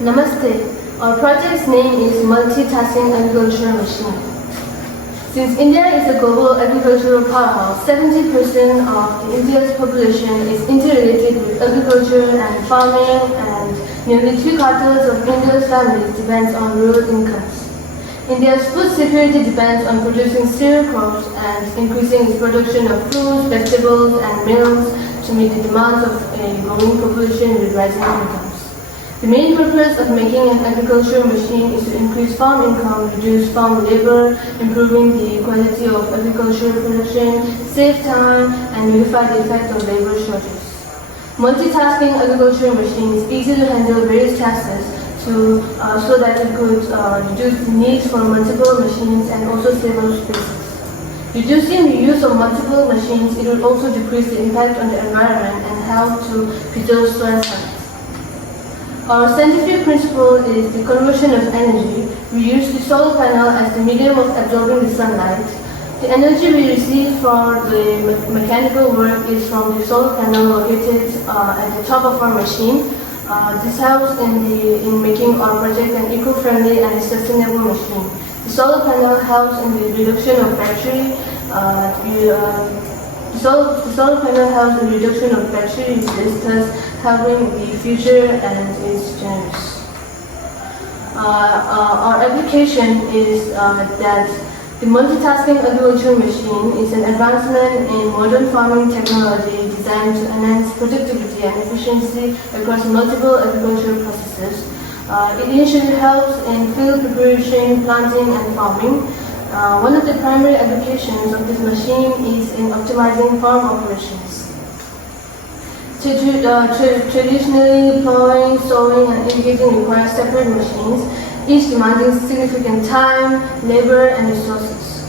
Namaste. Our project's name is Multitasking Agriculture Machine. Since India is a global agricultural powerhouse, 70% of India's population is interrelated with agriculture and farming, and nearly 3/4 of India's families depends on rural incomes. India's food security depends on producing cereal crops and increasing its production of fruits, vegetables, and meals to meet the demands of a growing population with rising incomes. The main purpose of making an agricultural machine is to increase farm income, reduce farm labor, improving the quality of agricultural production, save time, and nullify the effect of labor shortage. Multitasking agricultural machine is easy to handle various tasks so that it could reduce the need for multiple machines and also save up spaces. Reducing the use of multiple machines, it would also decrease the impact on the environment and help to preserve soil health. Our scientific principle is the conversion of energy. We use the solar panel as the medium of absorbing the sunlight. The energy we receive for the mechanical work is from the solar panel located at the top of our machine. This helps in making our project an eco-friendly and sustainable machine. The solar panel helps in the reduction of battery. The solar panel helps in reduction of battery usage, thus helping the future and is generous. Our application is that the multitasking agricultural machine is an advancement in modern farming technology designed to enhance productivity and efficiency across multiple agricultural processes. It initially helps in field preparation, planting, and farming. One of the primary applications of this machine is in optimizing farm operations. Traditionally, plowing, sowing, and irrigating require separate machines, each demanding significant time, labor, and resources.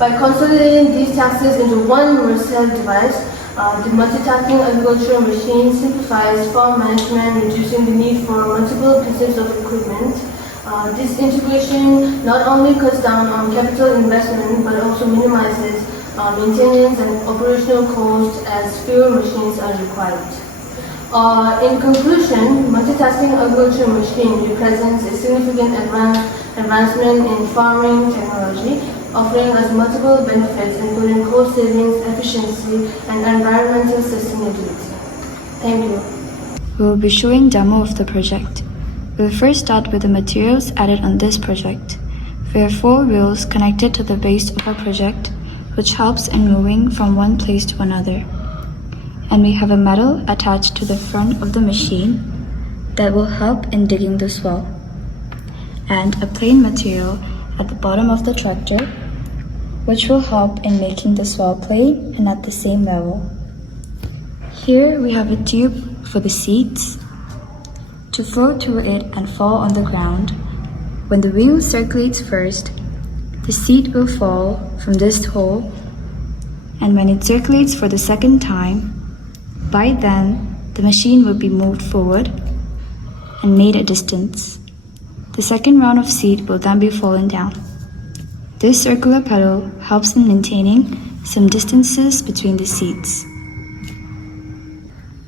By consolidating these tasks into one universal device, the multitasking agricultural machine simplifies farm management, reducing the need for multiple pieces of equipment. This integration not only cuts down on capital investment but also minimizes maintenance and operational costs as fewer machines are required. In conclusion, multitasking agricultural machine represents a significant advancement in farming technology, offering us multiple benefits including cost savings, efficiency, and environmental sustainability. Thank you. We will be showing demo of the project. We will first start with the materials added on this project. We have 4 wheels connected to the base of our project, which helps in moving from one place to another. And we have a metal attached to the front of the machine that will help in digging the swell, and a plain material at the bottom of the tractor, which will help in making the swell plain and at the same level. Here we have a tube for the seats to flow through it and fall on the ground. When the wheel circulates first, the seat will fall from this hole, and when it circulates for the second time, by then the machine will be moved forward and made a distance. The second round of seat will then be fallen down. This circular pedal helps in maintaining some distances between the seats.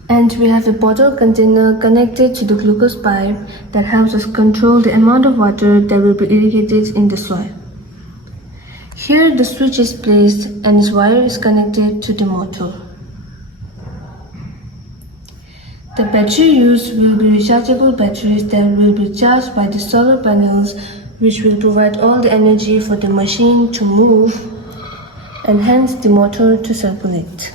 And we have a bottle container connected to the glucose pipe that helps us control the amount of water that will be irrigated in the soil. Here the switch is placed and its wire is connected to the motor. The battery used will be rechargeable batteries that will be charged by the solar panels, which will provide all the energy for the machine to move and hence the motor to circulate.